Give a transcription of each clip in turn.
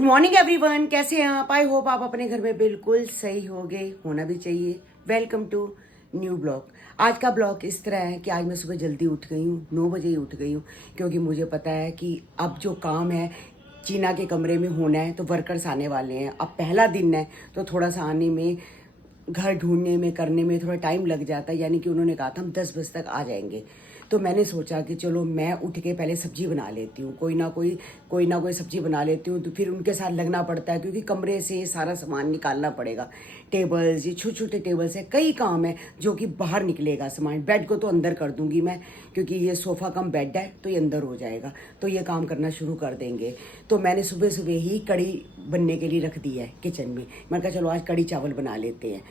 Good morning everyone, कैसे हैं आप? आई होप आप अपने घर में बिल्कुल सही हो गए, होना भी चाहिए। Welcome to new blog. आज का ब्लॉग इस तरह है कि आज मैं सुबह जल्दी उठ गई हूँ, 9 बजे ही उठ गई हूँ, क्योंकि मुझे पता है कि अब जो काम है चीना के कमरे में होना है, तो वर्कर्स आने वाले हैं। अब पहला दिन है तो थोड़ा सा आने में, घर ढूंढने में, करने में थोड़ा टाइम लग जाता है। यानी कि उन्होंने कहा था हम 10 बजे तक आ जाएंगे, तो मैंने सोचा कि चलो मैं उठ के पहले सब्जी बना लेती हूँ, कोई ना कोई सब्जी बना लेती हूँ। तो फिर उनके साथ लगना पड़ता है, क्योंकि कमरे से सारा सामान निकालना पड़ेगा। टेबल्स, ये छोटे छोटे टेबल्स है, कई काम है जो कि बाहर निकलेगा सामान। बेड को तो अंदर कर दूंगी मैं, क्योंकि ये सोफ़ा कम बेड है तो ये अंदर हो जाएगा, तो ये काम करना शुरू कर देंगे। तो मैंने सुबह सुबह ही कढ़ी बनने के लिए रख दी है किचन में। मैंने कहा चलो आज कढ़ी चावल बना लेते हैं।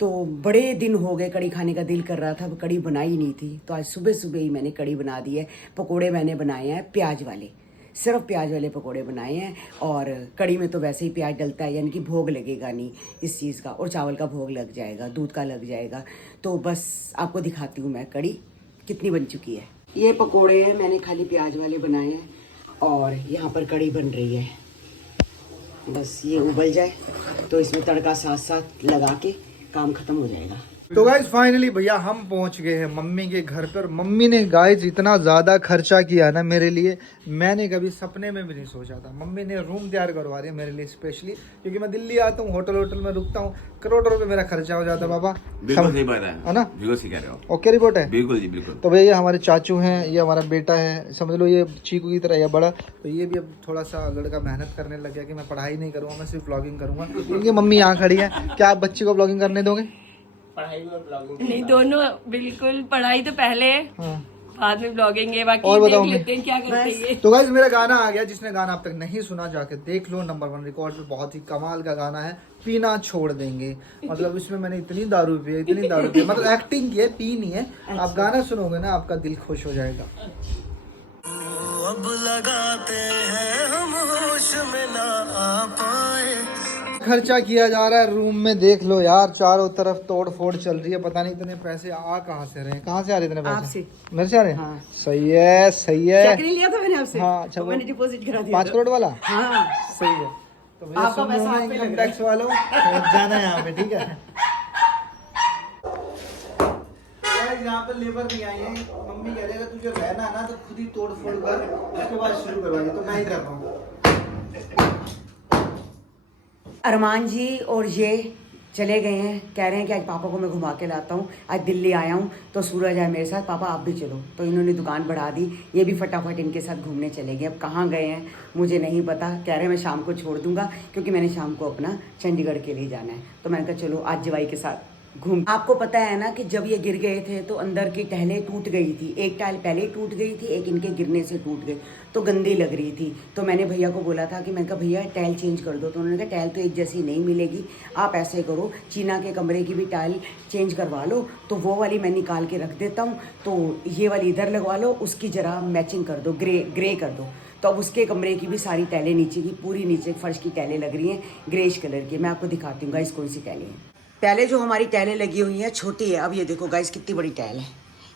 तो बड़े दिन हो गए, कढ़ी खाने का दिल कर रहा था, कढ़ी बनाई नहीं थी, तो आज सुबह सुबह ही मैंने कढ़ी बना दी है। पकोड़े मैंने बनाए हैं प्याज वाले, सिर्फ प्याज वाले पकोड़े बनाए हैं। और कढ़ी में तो वैसे ही प्याज डलता है, यानी कि भोग लगेगा नहीं इस चीज़ का, और चावल का भोग लग जाएगा, दूध का लग जाएगा। तो बस आपको दिखाती हूँ मैं कढ़ी कितनी बन चुकी है। ये पकोड़े हैं, मैंने खाली प्याज वाले बनाए हैं, और यहाँ पर कढ़ी बन रही है। बस ये उबल जाए तो इसमें तड़का साथ साथ लगा के काम खत्म हो जाएगा। तो गाइज फाइनली भैया हम पहुंच गए हैं मम्मी के घर पर। मम्मी ने गाइज इतना ज़्यादा खर्चा किया ना मेरे लिए, मैंने कभी सपने में भी नहीं सोचा था। मम्मी ने रूम तैयार करवा दिया मेरे लिए स्पेशली, क्योंकि मैं दिल्ली आता हूँ, होटल में रुकता हूँ, करोड़ों रुपए मेरा खर्चा हो जाता है। बाबा बिल्कुल सही बात है ना, बिल्कुल सही कह रहे हो। ओके रिपोर्ट है, बिल्कुल जी बिल्कुल। तो भैया हमारे चाचू हैं, ये हमारा बेटा है, समझ लो ये चीकू की तरह है बड़ा। तो ये भी अब थोड़ा सा लड़का मेहनत करने लग गया कि मैं पढ़ाई नहीं करूँगा, मैं सिर्फ ब्लॉगिंग करूँगा। इनकी मम्मी यहाँ खड़ी है, क्या आप बच्ची को ब्लॉगिंग करने दोगे? नहीं, दोनों बिल्कुल। पढ़ाई तो पहले, हाँ। बाद में ब्लॉगिंग है, बाकी और देख बताओ लेते हैं क्या करते हैं। तो गाइस मेरा गाना आ गया, जिसने गाना अब तक नहीं सुना जाके देख लो, नंबर 1 रिकॉर्ड पे, बहुत ही कमाल का गाना है, पीना छोड़ देंगे। मतलब इसमें मैंने इतनी दारू पी, मतलब एक्टिंग की है, पी नहीं है। आप गाना सुनोगे ना, आपका दिल खुश हो जाएगा। अब लगाते हैं हम होश में ना आ पाए। खर्चा किया जा रहा है रूम में, देख लो यार, चारों तरफ तोड़ फोड़ चल रही है। पता नहीं इतने पैसे आ कहाँ से रहे हैं, कहाँ से आ रहे इतने पैसे? आपसे। मेरे से आ रहे हैं? हाँ। सही है सही है। चेक नहीं लिया था मैंने आपसे? हाँ, अच्छा, तो मैंने डिपॉजिट करा दिया 5 करोड़ वाला। हाँ, सही है। तो भैया आपका सुन पैसा लो ना आप पे इनकम लग रहा है। टैक्स वालों, पहुंच जाना यहाँ पे, ठीक है। यहाँ पे लेबर नहीं आई है, मम्मी कह रही है तुझे रहना है ना तो खुद ही तोड़ फोड़ कर उसके बाद शुरू करवाइए, तो मैं ही कर रहा हूँ। अरमान जी और ये चले गए हैं, कह रहे हैं कि आज पापा को मैं घुमा के लाता हूँ, आज दिल्ली आया हूँ तो सूरज है मेरे साथ, पापा आप भी चलो। तो इन्होंने दुकान बढ़ा दी, ये भी फटाफट इनके साथ घूमने चले गए। अब कहाँ गए हैं मुझे नहीं पता, कह रहे हैं मैं शाम को छोड़ दूंगा, क्योंकि मैंने शाम को अपना चंडीगढ़ के लिए जाना है। तो मैंने कहा चलो आज जवाई के साथ घूम। आपको पता है ना कि जब ये गिर गए थे तो अंदर की टाइलें टूट गई थी, एक टाइल पहले टूट गई थी, एक इनके गिरने से टूट गई, तो गंदी लग रही थी। तो मैंने भैया को बोला था कि मैंने कहा भैया टाइल चेंज कर दो, तो उन्होंने कहा टाइल तो एक जैसी नहीं मिलेगी, आप ऐसे करो चीना के कमरे की भी टाइल चेंज करवा लो, तो वो वाली मैं निकाल के रख देता हूँ, तो ये वाली इधर लगवा लो, उसकी ज़रा मैचिंग कर दो, ग्रे कर दो। तो अब उसके कमरे की भी सारी टाइलें, नीचे की पूरी नीचे फर्श की टाइलें लग रही हैं ग्रेश कलर की। मैं आपको दिखाती हूँ गाइस कौन सी टाइलें हैं। पहले जो हमारी टाइलें लगी हुई हैं छोटी है, अब ये देखो गाइस कितनी बड़ी टाइल है,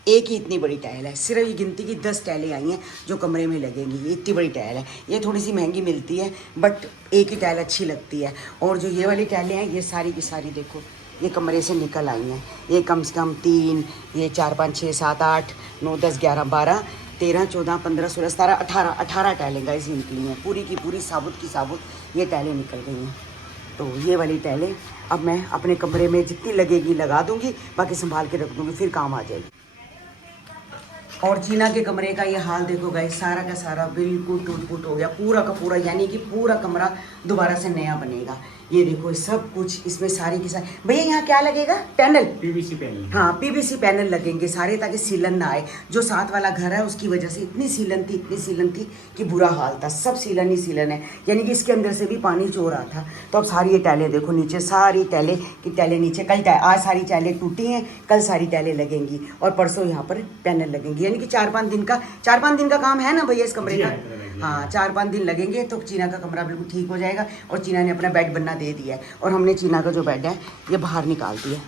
एक ही इतनी बड़ी टाइल है। सिर्फ ये गिनती की 10 टाइलें आई हैं जो कमरे में लगेंगी, ये इतनी बड़ी टाइल है। ये थोड़ी सी महंगी मिलती है, बट एक ही टाइल अच्छी लगती है। और जो ये वाली टाइलें हैं ये सारी की सारी देखो ये कमरे से निकल आई हैं। ये कम से कम 3, ये 4, 5, 6, 7, 8, 9, 10, 11, 12, 13, 14, 15, 16, 17, 18 टाइलें गाइस निकली हैं, पूरी की पूरी साबुत की साबुत ये टाइलें निकल गई हैं। तो ये वाली टाइलें अब मैं अपने कमरे में जितनी लगेगी लगा दूंगी, बाकी संभाल के रख दूंगी, फिर काम आ जाएगी। और चीना के कमरे का ये हाल देखो गाइस, सारा का सारा बिल्कुल टूट फूट हो गया, पूरा का पूरा, यानी कि पूरा कमरा दोबारा से नया बनेगा। ये देखो सब कुछ इसमें सारी की सारी। भैया यहाँ क्या लगेगा? Panel, PVC panel. हाँ, पीवीसी पैनल लगेंगे सारे, ताकि सीलन ना आए। जो साथ वाला घर है उसकी वजह से इतनी सीलन थी कि बुरा हाल था, सब सीलन ही सीलन है, यानी कि इसके अंदर से भी पानी चो रहा था। तो अब सारी ये टाइलें देखो नीचे, सारी टाइलें की टाइलें नीचे, कल आज सारी टाइलें टूटी हैं, कल सारी टाइलें लगेंगी, और परसों यहाँ पर पैनल लगेंगी, यानी कि 4-5 दिन का काम है ना भैया इस कमरे का। हाँ, 4-5 दिन लगेंगे तो चीना का कमरा बिल्कुल ठीक हो जाएगा। और चीना ने अपना बेड बनना दे दिया है, और हमने चीना का जो बेड है ये बाहर निकाल दिया।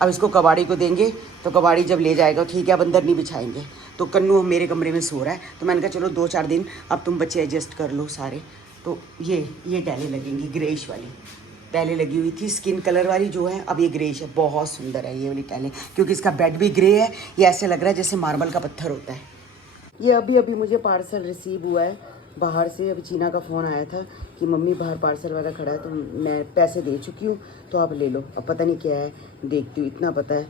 अब इसको कबाड़ी को देंगे, तो कबाड़ी जब ले जाएगा ठीक है, अब अंदर नहीं बिछाएंगे। तो कन्नू मेरे कमरे में सो रहा है, तो मैंने कहा चलो 2-4 दिन अब तुम बच्चे एडजस्ट कर लो सारे, तो ये टाइलें लगेंगी ग्रेइश वाली। पहले लगी हुई थी स्किन कलर वाली जो है, अब ये ग्रेइश है। बहुत सुंदर है ये वाली टाइलें, क्योंकि इसका बेड भी ग्रे है। ये ऐसे लग रहा है जैसे मार्बल का पत्थर होता है। ये अभी मुझे पार्सल रिसीव हुआ है बाहर से। अभी चीना का फ़ोन आया था कि मम्मी बाहर पार्सल वाला खड़ा है, तो मैं पैसे दे चुकी हूँ, तो आप ले लो। अब पता नहीं क्या है, देखती हूँ। इतना पता है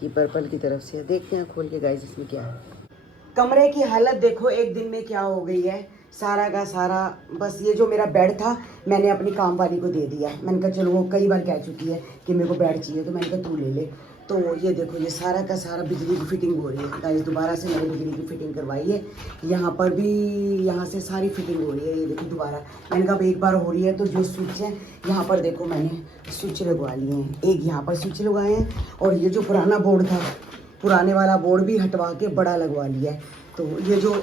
कि पर्पल की तरफ से है। देखते हैं खोल के गाइस इसमें क्या है। कमरे की हालत देखो एक दिन में क्या हो गई है, सारा का सारा। बस ये जो मेरा बेड था मैंने अपनी काम वाली को दे दिया। मैंने कहा चलो, वो कई बार कह चुकी है कि मेरे को बेड चाहिए, तो मैंने कहा तू ले ले। तो ये देखो, ये सारा का सारा बिजली की फिटिंग हो रही है गाइस। दोबारा से मैंने बिजली की फिटिंग करवाई है। यहाँ पर भी, यहाँ से सारी फिटिंग हो रही है। ये देखो दोबारा, मैंने कहा एक बार हो रही है तो जो स्विच है यहाँ पर देखो, मैंने स्विच लगवा लिए हैं। एक यहाँ पर स्विच लगवाए हैं, और ये जो पुराना बोर्ड था, पुराने वाला बोर्ड भी हटवा के बड़ा लगवा लिया है। तो ये जो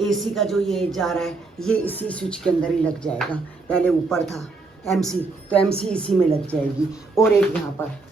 एसी का जो ये जा रहा है, ये इसी स्विच के अंदर ही लग जाएगा। पहले ऊपर था एमसी, तो एमसी इसी में लग जाएगी। और एक यहाँ पर है,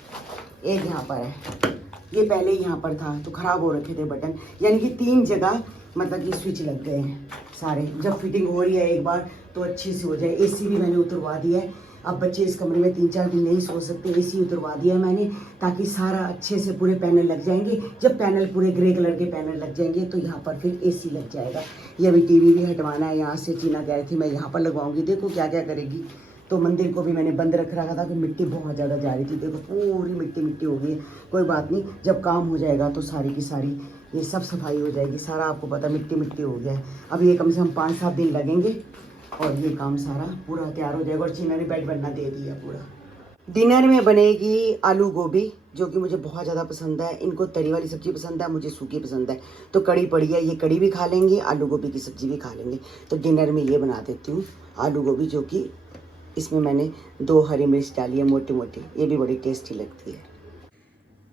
ये पहले यहाँ पर था तो ख़राब हो रखे थे बटन, यानी कि 3 जगह मतलब कि स्विच लग गए हैं सारे। जब फिटिंग हो रही है एक बार तो अच्छी से हो जाए। एसी भी मैंने उतरवा दिया है। अब बच्चे इस कमरे में 3-4 दिन नहीं सो सकते, एसी उतरवा दिया है मैंने, ताकि सारा अच्छे से पूरे पैनल लग जाएंगे। जब पैनल पूरे ग्रे कलर के पैनल लग जाएंगे तो यहाँ पर फिर एसी लग जाएगा। ये अभी टीवी भी हटवाना है यहाँ से। चीना कह रही थी मैं यहाँ पर लगवाऊंगी, देखो क्या क्या करेगी। तो मंदिर को भी मैंने बंद रख रखा था कि मिट्टी बहुत ज़्यादा जा रही थी। देखो पूरी मिट्टी हो गई है। कोई बात नहीं, जब काम हो जाएगा तो सारी की सारी ये सब सफाई हो जाएगी। सारा आपको पता मिट्टी हो गया है। अब ये कम से कम 5-7 दिन लगेंगे और ये काम सारा पूरा तैयार हो जाएगा। और चीना ने बेड बनना दे दिया पूरा। डिनर में बनेगी आलू गोभी, जो कि मुझे बहुत ज़्यादा पसंद है। इनको तरी वाली सब्ज़ी पसंद है, मुझे सूखी पसंद है। तो कड़ी पड़ी है, ये कड़ी भी खा लेंगे, आलू गोभी की सब्ज़ी भी खा लेंगे। तो डिनर में ये बना देती हूँ आलू गोभी, जो कि इसमें मैंने 2 हरी मिर्च डाली है मोटी मोटी। ये भी बड़ी टेस्टी लगती है।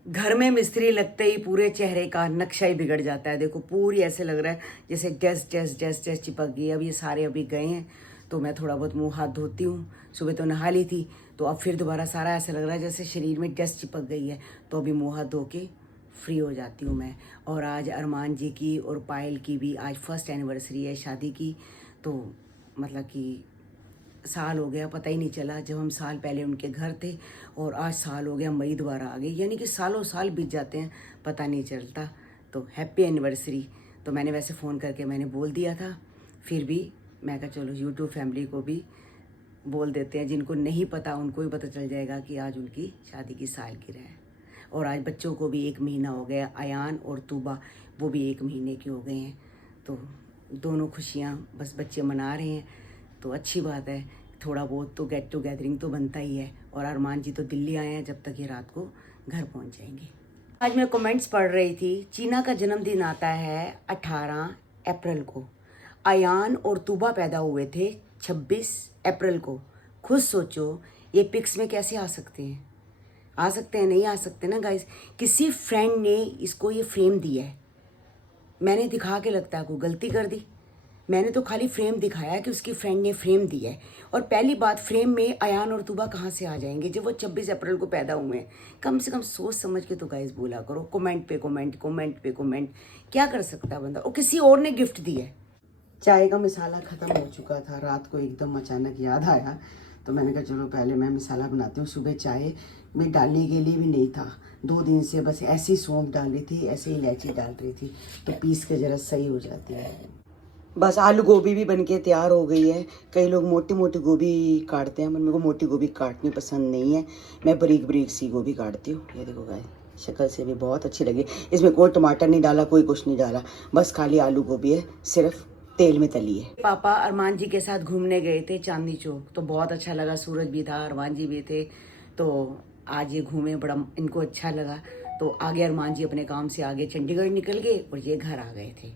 घर में मिस्त्री लगते ही पूरे चेहरे का नक्शा ही बिगड़ जाता है। देखो पूरी ऐसे लग रहा है जैसे डस्ट चिपक गई। अब ये सारे अभी गए हैं तो मैं थोड़ा बहुत मुंह हाथ धोती हूँ। सुबह तो नहा ली थी, तो अब फिर दोबारा सारा ऐसा लग रहा है जैसे शरीर में डस्ट चिपक गई है। तो अभी मुंह हाथ धो के फ्री हो जाती हूँ मैं। और आज अरमान जी की और पायल की भी आज फर्स्ट एनिवर्सरी है शादी की। तो मतलब कि साल हो गया, पता ही नहीं चला। जब हम साल पहले उनके घर थे और आज साल हो गया, मई दोबारा आ गई। यानी कि सालों साल बीत जाते हैं, पता नहीं चलता। तो हैप्पी एनिवर्सरी। तो मैंने वैसे फ़ोन करके मैंने बोल दिया था, फिर भी मैं कहा चलो यूट्यूब फैमिली को भी बोल देते हैं। जिनको नहीं पता उनको भी पता चल जाएगा कि आज उनकी शादी की सालगिरह है। और आज बच्चों को भी 1 महीना हो गया। अयान और तूबा वो भी 1 महीने के हो गए हैं। तो दोनों खुशियाँ बस बच्चे मना रहे हैं, तो अच्छी बात है। थोड़ा बहुत तो गेट टुगेदरिंग तो बनता ही है। और अरमान जी तो दिल्ली आए हैं, जब तक ये रात को घर पहुंच जाएंगे। आज मैं कमेंट्स पढ़ रही थी। चीना का जन्मदिन आता है 18 अप्रैल को। अयान और तूबा पैदा हुए थे 26 अप्रैल को। खुद सोचो ये पिक्स में कैसे आ सकते हैं? आ सकते हैं? नहीं आ सकते ना गाइस। किसी फ्रेंड ने इसको ये फ्रेम दिया है। मैंने दिखा के लगता है कोई गलती कर दी। मैंने तो खाली फ्रेम दिखाया कि उसकी फ्रेंड ने फ्रेम दिया है। और पहली बात, फ्रेम में अयान और तूबा कहाँ से आ जाएंगे जब वो 26 अप्रैल को पैदा हुए हैं? कम से कम सोच समझ के तो गाइस बोला करो। कमेंट पे कमेंट क्या कर सकता है बंदा? और किसी और ने गिफ्ट दिया है। चाय का मसाला ख़त्म हो चुका था, रात को एकदम अचानक याद आया, तो मैंने कहा चलो पहले मैं मसाला बनाती हूँ। सुबह चाय में डालने के लिए भी नहीं था, 2 दिन से बस ऐसे ही सौंफ डाल रही थी, ऐसे ही इलायची डाल रही थी, तो पीस के ज़रा सही हो जाती है। बस आलू गोभी भी बनके तैयार हो गई है। कई लोग मोटी मोटी गोभी काटते हैं, पर मेरे को मोटी गोभी काटनी पसंद नहीं है। मैं बारीक बारीक सी गोभी काटती हूँ। ये देखो गाइस, शक्ल से भी बहुत अच्छी लगी। इसमें कोई टमाटर नहीं डाला, कोई कुछ नहीं डाला, बस खाली आलू गोभी है, सिर्फ तेल में तली है। पापा अरमान जी के साथ घूमने गए थे चांदनी चौक, तो बहुत अच्छा लगा। सूरज भी था, अरमान जी भी थे, तो आज ये घूमे, बड़ा इनको अच्छा लगा। तो आगे अरमान जी अपने काम से आगे चंडीगढ़ निकल गए और ये घर आ गए थे।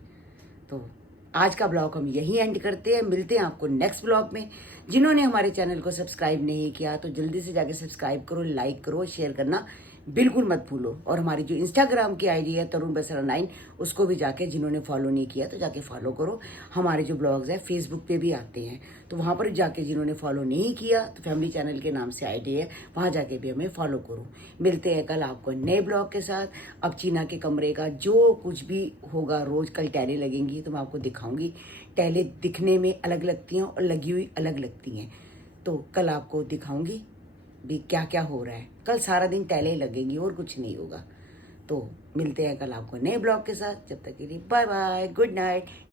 तो आज का ब्लॉग हम यहीं एंड करते हैं। मिलते हैं आपको नेक्स्ट ब्लॉग में। जिन्होंने हमारे चैनल को सब्सक्राइब नहीं किया तो जल्दी से जाके सब्सक्राइब करो, लाइक करो, शेयर करना बिल्कुल मत भूलो। और हमारी जो इंस्टाग्राम की आईडी है तरुण बसरा 9, उसको भी जाके, जिन्होंने फॉलो नहीं किया तो जाके फॉलो करो। हमारे जो ब्लॉग्स हैं फेसबुक पे भी आते हैं, तो वहाँ पर जाके जिन्होंने फॉलो नहीं किया तो फैमिली चैनल के नाम से आईडी है, वहाँ जाके भी हमें फॉलो करो। मिलते हैं कल आपको नए ब्लॉग के साथ। अब चीना के कमरे का जो कुछ भी होगा, रोज़ कल टाइलें लगेंगी तो मैं आपको दिखाऊंगी। टैलें दिखने में अलग लगती हैं और लगी हुई अलग लगती हैं। तो कल आपको दिखाऊंगी भी क्या क्या हो रहा है। कल सारा दिन टैलें लगेंगी और कुछ नहीं होगा। तो मिलते हैं कल आपको नए ब्लॉग के साथ। जब तक के लिए बाय बाय, गुड नाइट।